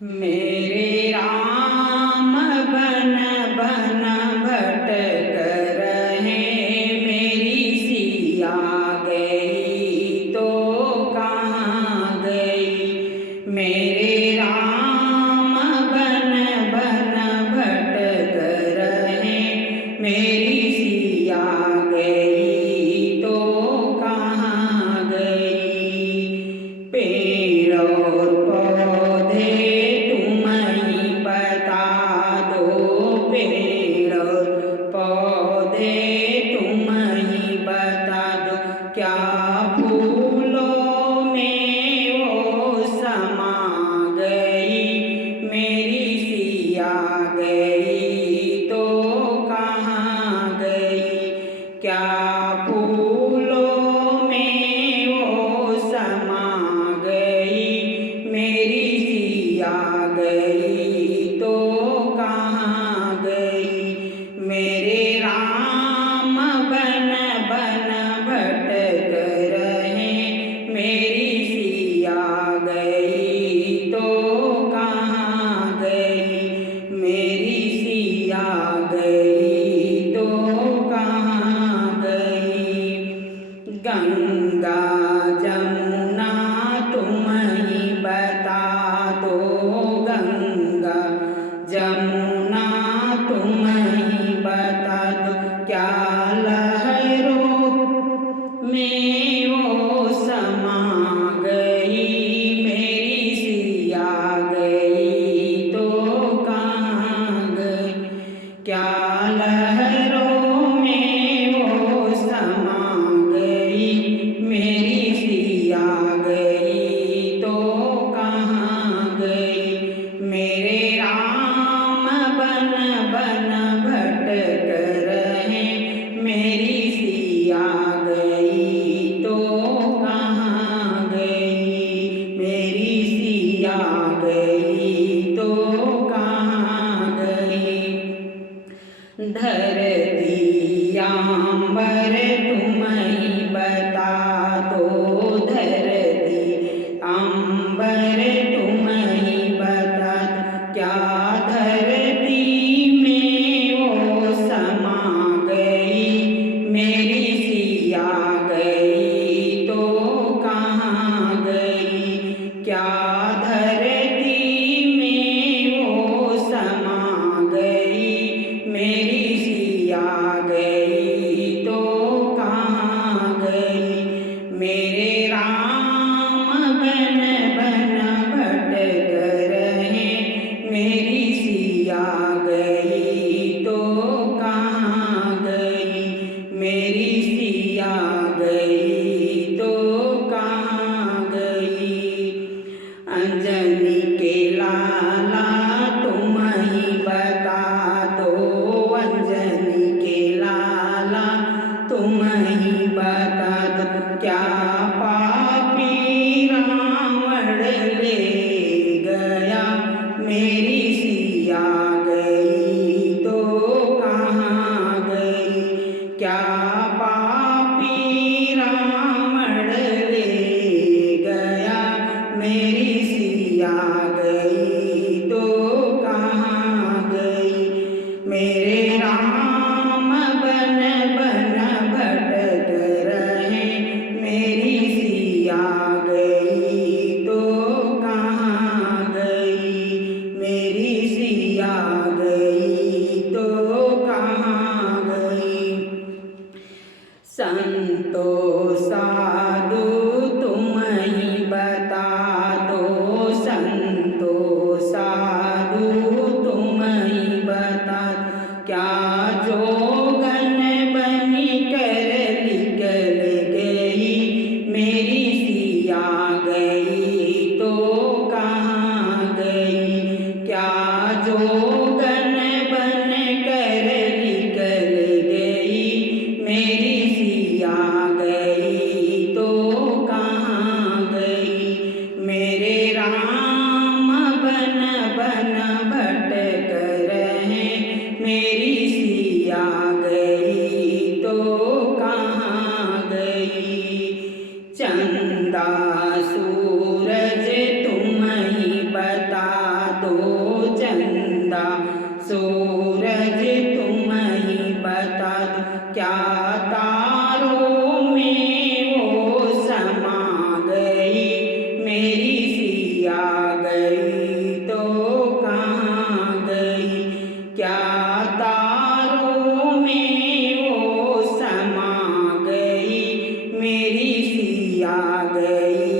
मेरे राम बन बन भटक रहे, मेरी सिया गई तो कहाँ गई। मेरे राम बन बन भटक रहे, मेरी सिया गई तो कहाँ गई। पेड़ और पौधे तुम ही बता दो, पेड़ और पौधे तुम ही बता दो, क्या फूलों में वो समा गई। मेरी सिया गई तो कहाँ गई, क्या फूलों में वो समा गई। मेरी सिया गई तो कहाँ गई। मेरे राम बन बन भटक रहे, मेरी सिया गई तो कहाँ गई। मेरी सिया गई तो कहाँ गई। गंगा जमुना तुम ही बता दो, गंगा जमुना तुम ही बता दो, क्या लहरों में वो समा गई। मेरी सिया गई तो कहाँ गई, क्या लहरों में वो समा गई। मेरी सिया गई तो कहाँ गई। मेरे राम बन बन भटक रहे, मेरी सिया गई तो कहाँ गई। मेरी सिया गई तो कहाँ गई। धरती आंबर तुम ही बता दो, धरती आंबर तुम ही बता दो, क्या धरती में वो समा गई। मेरी सिया गई तो कहाँ गई, क्या धरती में वो समा गई। मेरी सिया गई तो कहाँ गई। मेरे राम बन बन भटक रहे, मेरी सिया गई तो कहाँ गई। मेरी सिया गई तो कहाँ गई। अंजनी के लाला तुम ही बता दो, अंजनी के लाला तुम ही बता दो, क्या पापी रावण ले गया। मेरी सिया गई तो कहाँ गई, क्या पापी रावण ले गया। मेरी सिया गई तो कहाँ गई। मेरे राम बन बन भटक रहे, मेरी सिया गई तो कहाँ गई। मेरी सिया गई तो कहाँ गई। संतो साधु तुम ही बता दो, संतो गई